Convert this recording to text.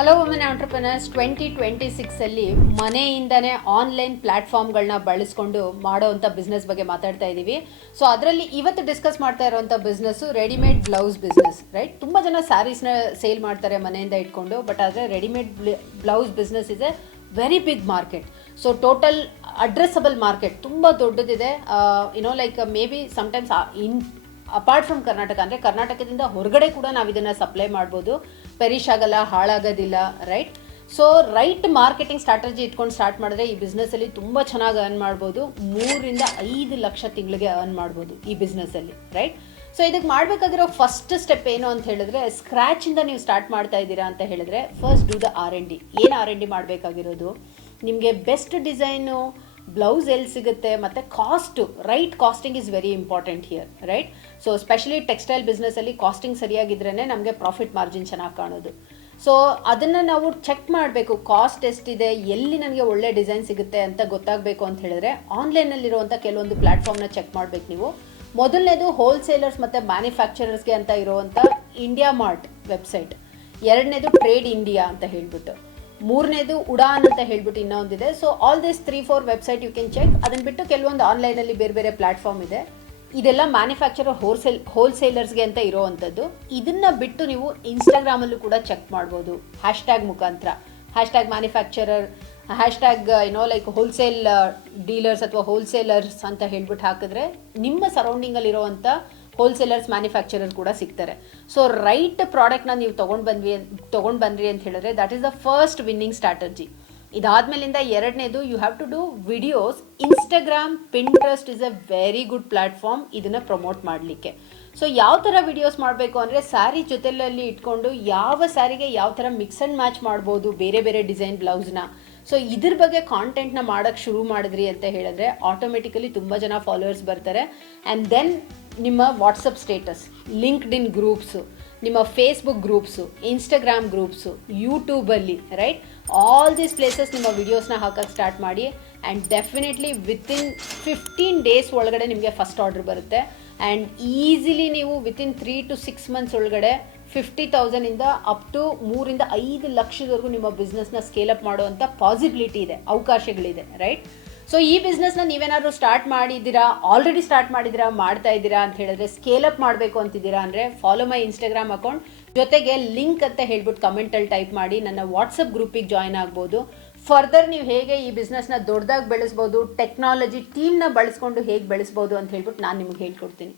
Hello women entrepreneurs 2026 ಮನೆಯಿಂದನೇ online ಪ್ಲಾಟ್ಫಾರ್ಮ್ಗಳನ್ನ ಬಳಸ್ಕೊಂಡು ಮಾಡೋವಂಥ business ಬಗ್ಗೆ ಮಾತಾಡ್ತಾ ಇದ್ದೀವಿ. ಸೊ ಅದರಲ್ಲಿ ಇವತ್ತು ಡಿಸ್ಕಸ್ ಮಾಡ್ತಾ ಇರೋವಂಥ business readymade blouse business, right? ತುಂಬ ಜನ ಸ್ಯಾರೀಸ್ನ ಸೇಲ್ ಮಾಡ್ತಾರೆ ಮನೆಯಿಂದ ಇಟ್ಕೊಂಡು, ಬಟ್ ಆದರೆ ರೆಡಿಮೇಡ್ ಬ್ಲೌಸ್ ಬಿಸ್ನೆಸ್ ಇದೆ very big market. So total addressable market ತುಂಬ ದೊಡ್ಡದಿದೆ. Like maybe sometimes apart from Karnataka, ಅಂದರೆ ಕರ್ನಾಟಕದಿಂದ ಹೊರಗಡೆ ಕೂಡ ನಾವು ಇದನ್ನು ಸಪ್ಲೈ ಮಾಡ್ಬೋದು. ಪೆರಿಶ್ ಆಗಲ್ಲ, ಹಾಳಾಗೋದಿಲ್ಲ, right? So right marketing strategy ಇಟ್ಕೊಂಡು ಸ್ಟಾರ್ಟ್ ಮಾಡಿದ್ರೆ ಈ ಬಿಸ್ನೆಸ್ಸಲ್ಲಿ ತುಂಬ ಚೆನ್ನಾಗಿ ಅರ್ನ್ ಮಾಡ್ಬೋದು. 3-5 ಲಕ್ಷ ತಿಂಗಳಿಗೆ ಅರ್ನ್ ಮಾಡ್ಬೋದು ಈ ಬಿಸ್ನೆಸ್ಸಲ್ಲಿ, ರೈಟ್? ಸೊ ಇದಕ್ಕೆ ಮಾಡಬೇಕಾಗಿರೋ ಫಸ್ಟ್ ಸ್ಟೆಪ್ ಏನು ಅಂತ ಹೇಳಿದ್ರೆ, ಸ್ಕ್ರ್ಯಾಚಿಂದ ನೀವು ಸ್ಟಾರ್ಟ್ ಮಾಡ್ತಾ ಇದ್ದೀರಾ ಅಂತ ಹೇಳಿದ್ರೆ ಫಸ್ಟ್ ಡೂ ದ R&D. ಏನು R&D ಮಾಡಬೇಕಾಗಿರೋದು? ನಿಮಗೆ ಬೆಸ್ಟ್ ಡಿಸೈನು ಬ್ಲೌಸ್ ಎಲ್ಲಿ ಸಿಗುತ್ತೆ ಮತ್ತು cost, right costing is very important here, right? So specially textile ಬಿಸ್ನೆಸ್ಸಲ್ಲಿ ಕಾಸ್ಟಿಂಗ್ ಸರಿಯಾಗಿದ್ರೇ ನಮಗೆ ಪ್ರಾಫಿಟ್ ಮಾರ್ಜಿನ್ ಚೆನ್ನಾಗಿ ಕಾಣೋದು. ಸೊ ಅದನ್ನು ನಾವು ಚೆಕ್ ಮಾಡಬೇಕು, ಕಾಸ್ಟ್ ಎಷ್ಟಿದೆ, ಎಲ್ಲಿ ನನಗೆ ಒಳ್ಳೆ ಡಿಸೈನ್ ಸಿಗುತ್ತೆ ಅಂತ ಗೊತ್ತಾಗಬೇಕು ಅಂತ ಹೇಳಿದ್ರೆ ಆನ್ಲೈನಲ್ಲಿರುವಂಥ ಕೆಲವೊಂದು ಪ್ಲ್ಯಾಟ್ಫಾರ್ಮ್ನ ಚೆಕ್ ಮಾಡಬೇಕು ನೀವು. ಮೊದಲನೇದು ಹೋಲ್ಸೇಲರ್ಸ್ ಮತ್ತು ಮ್ಯಾನುಫ್ಯಾಕ್ಚರರ್ಸ್ಗೆ ಅಂತ ಇರುವಂಥ ಇಂಡಿಯಾ ಮಾರ್ಟ್ ವೆಬ್ಸೈಟ್, ಎರಡನೇದು ಟ್ರೇಡ್ ಇಂಡಿಯಾ ಅಂತ ಹೇಳ್ಬಿಟ್ಟು, ಮೂರನೇದು ಉಡಾನ್ ಅಂತ ಹೇಳ್ಬಿಟ್ಟು ಇನ್ನೊಂದಿದೆ. So all this 3-4 website you can check. ಅದನ್ನು ಬಿಟ್ಟು ಕೆಲವೊಂದು ಆನ್ಲೈನಲ್ಲಿ ಬೇರೆ ಬೇರೆ ಪ್ಲ್ಯಾಟ್ಫಾರ್ಮ್ ಇದೆ. ಇದೆಲ್ಲ ಮ್ಯಾನುಫ್ಯಾಕ್ಚರರ್ ಹೋಲ್ಸೇಲರ್ಸ್ಗೆ ಅಂತ ಇರೋವಂಥದ್ದು. ಇದನ್ನು ಬಿಟ್ಟು ನೀವು ಇನ್ಸ್ಟಾಗ್ರಾಮಲ್ಲೂ ಕೂಡ ಚೆಕ್ ಮಾಡ್ಬೋದು, ಹ್ಯಾಶ್ಟ್ಯಾಗ್ ಮುಖಾಂತರ. Hashtag manufacturer, hashtag like wholesale dealers ಅಥವಾ ಹೋಲ್ಸೇಲರ್ಸ್ ಅಂತ ಹೇಳ್ಬಿಟ್ಟು ಹಾಕಿದ್ರೆ ನಿಮ್ಮ ಸರೌಂಡಿಂಗಲ್ಲಿರೋವಂಥ ಹೋಲ್ಸೇಲರ್ಸ್ ಮ್ಯಾನುಫ್ಯಾಕ್ಚರರ್ ಕೂಡ ಸಿಗ್ತಾರೆ. ಸೊ ರೈಟ್ ಪ್ರಾಡಕ್ಟ್ನ ನೀವು ತೊಗೊಂಡು ಬಂದ್ರಿ ಅಂತ ಹೇಳಿದ್ರೆ that is the first winning strategy. ಇದಾದ್ಮೇಲಿಂದ ಎರಡನೇದು, you have to do videos. Instagram, Pinterest is a very good platform ಇದನ್ನು ಪ್ರಮೋಟ್ ಮಾಡಲಿಕ್ಕೆ. ಸೊ ಯಾವ ಥರ ವಿಡಿಯೋಸ್ ಮಾಡಬೇಕು ಅಂದರೆ, ಸ್ಯಾರಿ ಜೊತೆಯಲ್ಲಿ ಇಟ್ಕೊಂಡು ಯಾವ ಸ್ಯಾರಿಗೆ ಯಾವ ಥರ ಮಿಕ್ಸ್ ಆ್ಯಂಡ್ ಮ್ಯಾಚ್ ಮಾಡ್ಬೋದು ಬೇರೆ ಬೇರೆ ಡಿಸೈನ್ ಬ್ಲೌಸ್ನ. ಸೊ ಇದ್ರ ಬಗ್ಗೆ ಕಾಂಟೆಂಟ್ನ ಮಾಡೋಕ್ಕೆ ಶುರು ಮಾಡಿದ್ರಿ ಅಂತ ಹೇಳಿದ್ರೆ ಆಟೋಮೆಟಿಕಲಿ ತುಂಬ ಜನ ಫಾಲೋವರ್ಸ್ ಬರ್ತಾರೆ. ಆ್ಯಂಡ್ ದೆನ್ ನಿಮ್ಮ ವಾಟ್ಸಪ್ ಸ್ಟೇಟಸ್, ಲಿಂಕ್ಡ್ ಇನ್ ಗ್ರೂಪ್ಸು, ನಿಮ್ಮ ಫೇಸ್ಬುಕ್ ಗ್ರೂಪ್ಸು, ಇನ್ಸ್ಟಾಗ್ರಾಮ್ ಗ್ರೂಪ್ಸು, ಯೂಟ್ಯೂಬಲ್ಲಿ, ರೈಟ್? ಆಲ್ ದೀಸ್ ಪ್ಲೇಸಸ್ ನಿಮ್ಮ ವಿಡಿಯೋಸ್ನ ಹಾಕೋಕ್ಕೆ ಸ್ಟಾರ್ಟ್ ಮಾಡಿ. ಆ್ಯಂಡ್ ಡೆಫಿನೆಟ್ಲಿ ವಿತಿನ್ 15 ಡೇಸ್ ಒಳಗಡೆ ನಿಮಗೆ ಫಸ್ಟ್ ಆರ್ಡರ್ ಬರುತ್ತೆ. ಆ್ಯಂಡ್ ಈಸಿಲಿ ನೀವು ವಿತಿನ್ 3 to 6 ಮಂತ್ಸ್ ಒಳಗಡೆ 50,000ಇಂದ ಅಪ್ ಟು 3-5 ಲಕ್ಷದವರೆಗೂ ನಿಮ್ಮ ಬಿಸ್ನೆಸ್ನ ಸ್ಕೇಲಪ್ ಮಾಡುವಂಥ ಪಾಸಿಬಿಲಿಟಿ ಇದೆ, ಅವಕಾಶಗಳಿದೆ, ರೈಟ್? ಸೊ ಈ ಬಿಸ್ನೆಸ್ನ ನೀವೇನಾದರೂ ಸ್ಟಾರ್ಟ್ ಮಾಡಿದ್ದೀರಾ, ಆಲ್ರೆಡಿ ಸ್ಟಾರ್ಟ್ ಮಾಡಿದ್ದೀರಾ, ಮಾಡ್ತಾ ಇದ್ದೀರಾ ಅಂತ ಹೇಳಿದ್ರೆ, ಸ್ಕೇಲಪ್ ಮಾಡಬೇಕು ಅಂತಿದ್ದೀರಾ ಅಂದರೆ ಫಾಲೋ ಮೈ ಇನ್ಸ್ಟಾಗ್ರಾಮ್ ಅಕೌಂಟ್, ಜೊತೆಗೆ ಲಿಂಕ್ ಅಂತ ಹೇಳ್ಬಿಟ್ಟು ಕಮೆಂಟಲ್ಲಿ ಟೈಪ್ ಮಾಡಿ ನನ್ನ ವಾಟ್ಸಪ್ ಗ್ರೂಪಿಗೆ ಜಾಯ್ನ್ ಆಗ್ಬೋದು. ಫರ್ದರ್ ನೀವು ಹೇಗೆ ಈ ಬಿಸ್ನೆಸ್ನ ದೊಡ್ಡದಾಗಿ ಬೆಳೆಸ್ಬೋದು, ಟೆಕ್ನಾಲಜಿ ಟೀಮ್ನ ಬಳಸ್ಕೊಂಡು ಹೇಗೆ ಬೆಳೆಸ್ಬೋದು ಅಂತ ಹೇಳ್ಬಿಟ್ಟು ನಾನು ನಿಮ್ಗೆ ಹೇಳ್ಕೊಡ್ತೀನಿ.